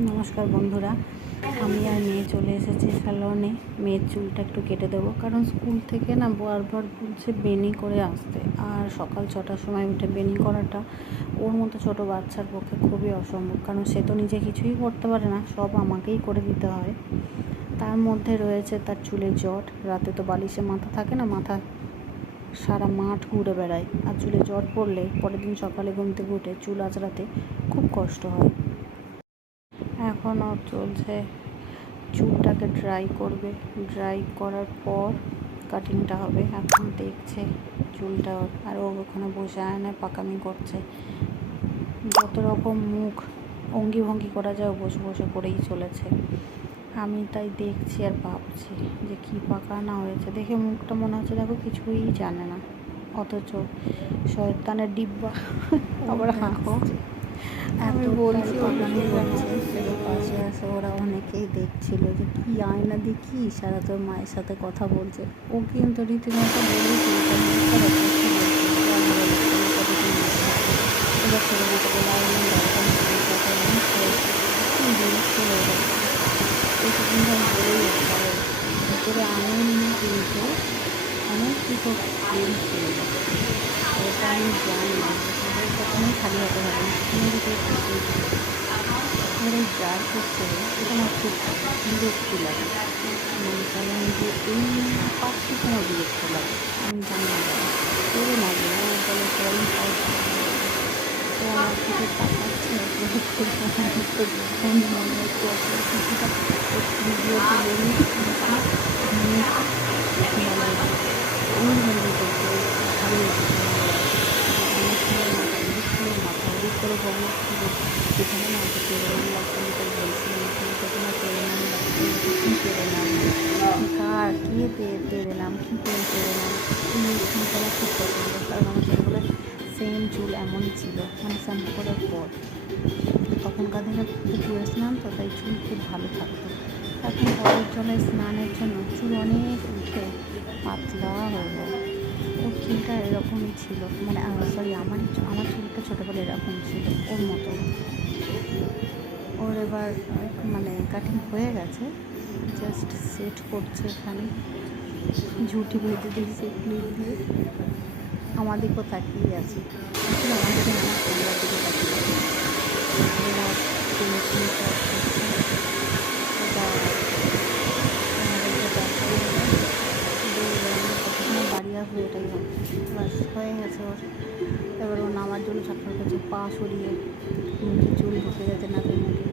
নমস্কার বন্ধুরা, আমি আর মেয়ে চলে এসেছি স্যালনে। মেয়ের চুলটা একটু কেটে দেবো, কারণ স্কুল থেকে না বারবার বলছে বেনি করে আসতে, আর সকাল 6টার সময় উঠে বেনি করাটা ওর মতো ছোট বাচ্চার পক্ষে খুবই অসম্ভব, কারণ সে তো নিজে কিছুই করতে পারে না, সব আমাকেই করে দিতে হয়। তার মধ্যে রয়েছে তার চুলে জট। রাতে তো বালিশে মাথা থাকে না, মাথা সারা মাঠ ঘুরে বেড়ায়, আর চুলে জট পড়লে পরের দিন সকালে ঘুম থেকে উঠে চুল আঁচড়াতে খুব কষ্ট হয়। এখন ওর চলছে চুলটাকে ড্রাই করবে, ড্রাই করার পর কাটিংটা হবে। এখন দেখছে চুলটা, আর ও ওখানে বসে আয়নায় পাকামি করছে। যত রকম মুখ অঙ্গি ভঙ্গি করা যায় বসে বসে করেই চলেছে। আমি তাই দেখছি আর ভাবছি যে কী পাকানা হয়েছে। দেখে মুখটা মনে হচ্ছে দেখো কিছুই জানে না, অথচ শয়তানের ডিব্বা আবার হাসছে। আমি বলছি পাশে আসে ওরা অনেকেই দেখছিল যে কি আয়না দিয়ে কি সারা তোর মায়ের সাথে কথা বলছে। ও কিন্তু রীতিমতো বলেছিল ভেতরে আঙুল নিয়ে কিন্তু অনেক কিছু গেম খেলবে। ওটা আমি জানি না, কখনোই খালি হতে হবে না। ওরা যা করছে এটা আমার খুব বিরক্তি লাগে। কারণ যে এই পাখি কোনো বিরক্ত লাগে আমি জানি না, করে না ও বলে করেন ও আমার থেকে তাকাচ্ছে। মনে হচ্ছে কিছুটা ভিডিওতে মাথা উড়িয়ে করে বলল যেখানে না পেরোনাম লাগছে, কার কী পেরেলাম কী পেরেলাম। চুলটা আমার খুব পছন্দ, কারণ আমার ছোটোবেলা সেম চুল এমনই ছিল, মানে শ্যাম্পু করার পর। তখনকার দিনে পুকুরে স্নান তো, তাই চুল খুব ভালো থাকতো। এখন কলের জলে স্নানের জন্য চুল অনেক উঠে পাতলা হয়ে যায়। ওর চুলটা এরকমই ছিল, মানে সরি আমার চুলটা ছোটোবেলা এরকম ছিল ওর মতো। ওর এবার মানে কাটিং হয়ে গেছে, জাস্ট সেট করছে। এখানে ঝুঁটি বেঁধে দিয়েছে ক্লিপ দিয়ে, আমাদেরকেও তাকিয়ে আছে। আসলে আমাদেরকে নানা ক্যামেরার দিকে তাকিয়ে আছে। বাড়ি আসবে এটাই বাস হয়ে গেছে ওর। এবার ও নামার জন্য ছটফট করছে, পা সরিয়ে মুখে চুল ঢুকে গেছে নাকের